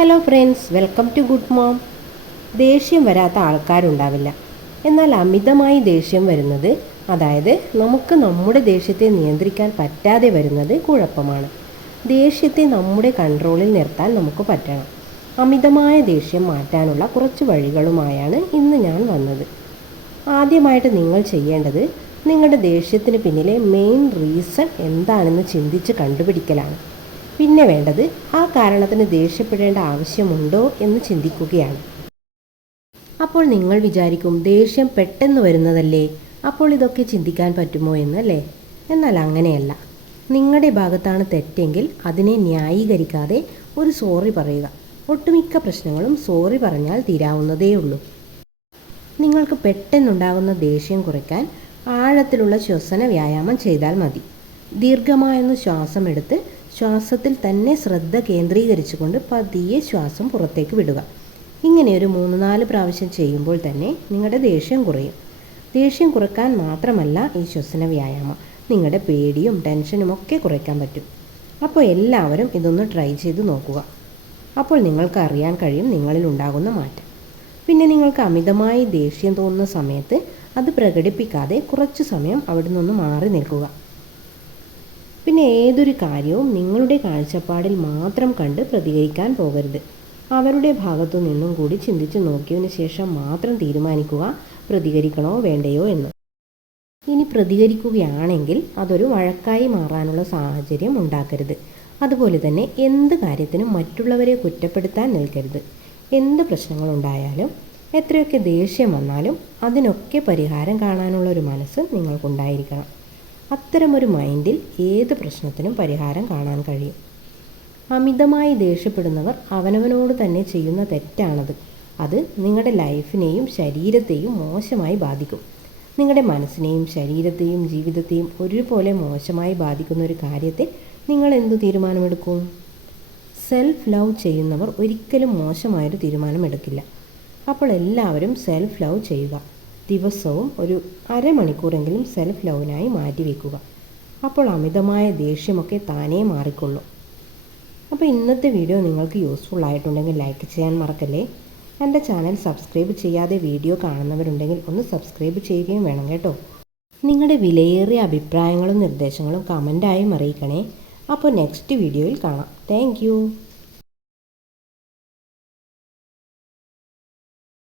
Hello friends welcome to good mom ദേഷ്യം വരാത്ത ആൾക്കാരുണ്ടാവില്ല. എന്നാൽ അമിതമായി ദേഷ്യം വരുന്നത് അതായത് നമുക്ക് നമ്മുടെ ദേഷ്യത്തെ നിയന്ത്രിക്കാൻ പറ്റാതെ വരുന്നത് കുഴപ്പമാണ്. ദേഷ്യത്തെ നമ്മുടെ കൺട്രോളിൽ നിർത്താൻ നമുക്ക് പറ്റണം. അമിതമായ ദേഷ്യം മാറ്റാനുള്ള കുറച്ച് വഴികളുമായാണ് ഇന്ന് ഞാൻ വന്നത്. ആദ്യമായിട്ട് നിങ്ങൾ ചെയ്യേണ്ടത് നിങ്ങളുടെ ദേഷ്യത്തിന് പിന്നിലെ മെയിൻ റീസൺ എന്താണെന്ന് ചിന്തിച്ച് കണ്ടുപിടിക്കലാണ്. പിന്നെ വേണ്ടത് ആ കാരണത്തിന് ദേഷ്യപ്പെടേണ്ട ആവശ്യമുണ്ടോ എന്ന് ചിന്തിക്കുകയാണ്. അപ്പോൾ നിങ്ങൾ വിചാരിക്കും ദേഷ്യം പെട്ടെന്ന് വരുന്നതല്ലേ അപ്പോൾ ഇതൊക്കെ ചിന്തിക്കാൻ പറ്റുമോ എന്നല്ലേ? എന്നാൽ അങ്ങനെയല്ല. നിങ്ങളുടെ ഭാഗത്താണ് തെറ്റെങ്കിൽ അതിനെ ന്യായീകരിക്കാതെ ഒരു സോറി പറയുക. ഒട്ടുമിക്ക പ്രശ്നങ്ങളും സോറി പറഞ്ഞാൽ തീരാവുന്നതേ ഉള്ളൂ. നിങ്ങൾക്ക് പെട്ടെന്നുണ്ടാകുന്ന ദേഷ്യം കുറയ്ക്കാൻ ആഴത്തിലുള്ള ശ്വസന വ്യായാമം ചെയ്താൽ മതി. ദീർഘമായൊന്ന് ശ്വാസം എടുത്ത് ശ്വാസത്തിൽ തന്നെ ശ്രദ്ധ കേന്ദ്രീകരിച്ചുകൊണ്ട് പതിയെ ശ്വാസം പുറത്തേക്ക് വിടുക. ഇങ്ങനെ ഒരു മൂന്ന് നാല് പ്രാവശ്യം ചെയ്യുമ്പോൾ തന്നെ നിങ്ങളുടെ ദേഷ്യം കുറയും. ദേഷ്യം കുറയ്ക്കാൻ മാത്രമല്ല ഈ ശ്വസന വ്യായാമം. നിങ്ങളുടെ പേടിയും ടെൻഷനും ഒക്കെ കുറയ്ക്കാൻ പറ്റും. അപ്പോൾ എല്ലാവരും ഇതൊന്ന് ട്രൈ ചെയ്ത് നോക്കുക. അപ്പോൾ നിങ്ങൾക്ക് അറിയാൻ കഴിയും നിങ്ങളിൽ ഉണ്ടാകുന്ന മാറ്റം. പിന്നെ നിങ്ങൾക്ക് അമിതമായി ദേഷ്യം തോന്നുന്ന സമയത്ത് അത് പ്രകടിപ്പിക്കാതെ കുറച്ച് സമയം അവിടെ നിന്നൊന്ന് മാറി നിൽക്കുക. പിന്നെ ഏതൊരു കാര്യവും നിങ്ങളുടെ കാഴ്ചപ്പാടിൽ മാത്രം കണ്ട് പ്രതികരിക്കാൻ പോകരുത്. അവരുടെ ഭാഗത്തു നിന്നും കൂടി ചിന്തിച്ച് നോക്കിയതിനു ശേഷം മാത്രം തീരുമാനിക്കുക പ്രതികരിക്കണോ വേണ്ടയോ എന്ന്. ഇനി പ്രതികരിക്കുകയാണെങ്കിൽ അതൊരു വഴക്കായി മാറാനുള്ള സാഹചര്യം ഉണ്ടാക്കരുത്. അതുപോലെ തന്നെ എന്ത് കാര്യത്തിനും മറ്റുള്ളവരെ കുറ്റപ്പെടുത്താൻ നിൽക്കരുത്. എന്ത് പ്രശ്നങ്ങളുണ്ടായാലും എത്രയൊക്കെ ദേഷ്യം വന്നാലും അതിനൊക്കെ പരിഹാരം കാണാനുള്ള ഒരു മനസ്സ് നിങ്ങൾക്കുണ്ടായിരിക്കണം. അത്തരമൊരു മൈൻഡിൽ ഏത് പ്രശ്നത്തിനും പരിഹാരം കാണാൻ കഴിയും. അമിതമായി ദേഷ്യപ്പെടുന്നവർ അവനവനോട് തന്നെ ചെയ്യുന്ന തെറ്റാണത്. അത് നിങ്ങളുടെ ലൈഫിനെയും ശരീരത്തെയും മോശമായി ബാധിക്കും. നിങ്ങളുടെ മനസ്സിനെയും ശരീരത്തെയും ജീവിതത്തെയും ഒരുപോലെ മോശമായി ബാധിക്കുന്ന ഒരു കാര്യത്തെ നിങ്ങൾ എന്തു തീരുമാനമെടുക്കും? സെൽഫ് ലവ് ചെയ്യുന്നവർ ഒരിക്കലും മോശമായൊരു തീരുമാനമെടുക്കില്ല. അപ്പോൾ എല്ലാവരും സെൽഫ് ലവ് ചെയ്യുക. ദിവസവും ഒരു അരമണിക്കൂറെങ്കിലും സെൽഫ് ലവിനായി മാറ്റിവെക്കുക അപ്പോൾ അമിതമായ ദേഷ്യമൊക്കെ താനേ മാറിക്കൊള്ളും. അപ്പോൾ ഇന്നത്തെ വീഡിയോ നിങ്ങൾക്ക് യൂസ്ഫുൾ ആയിട്ടുണ്ടെങ്കിൽ ലൈക്ക് ചെയ്യാൻ മറക്കല്ലേ? എന്റെ ചാനൽ സബ്സ്ക്രൈബ് ചെയ്യാതെ വീഡിയോ കാണുന്നവരുണ്ടെങ്കിൽ ഒന്ന് സബ്സ്ക്രൈബ് ചെയ്യുകയും വേണം കേട്ടോ. നിങ്ങളുടെ വിലയേറിയ അഭിപ്രായങ്ങളും നിർദ്ദേശങ്ങളും കമന്റായും അറിയിക്കണേ. അപ്പോൾ നെക്സ്റ്റ് വീഡിയോയിൽ കാണാം. താങ്ക്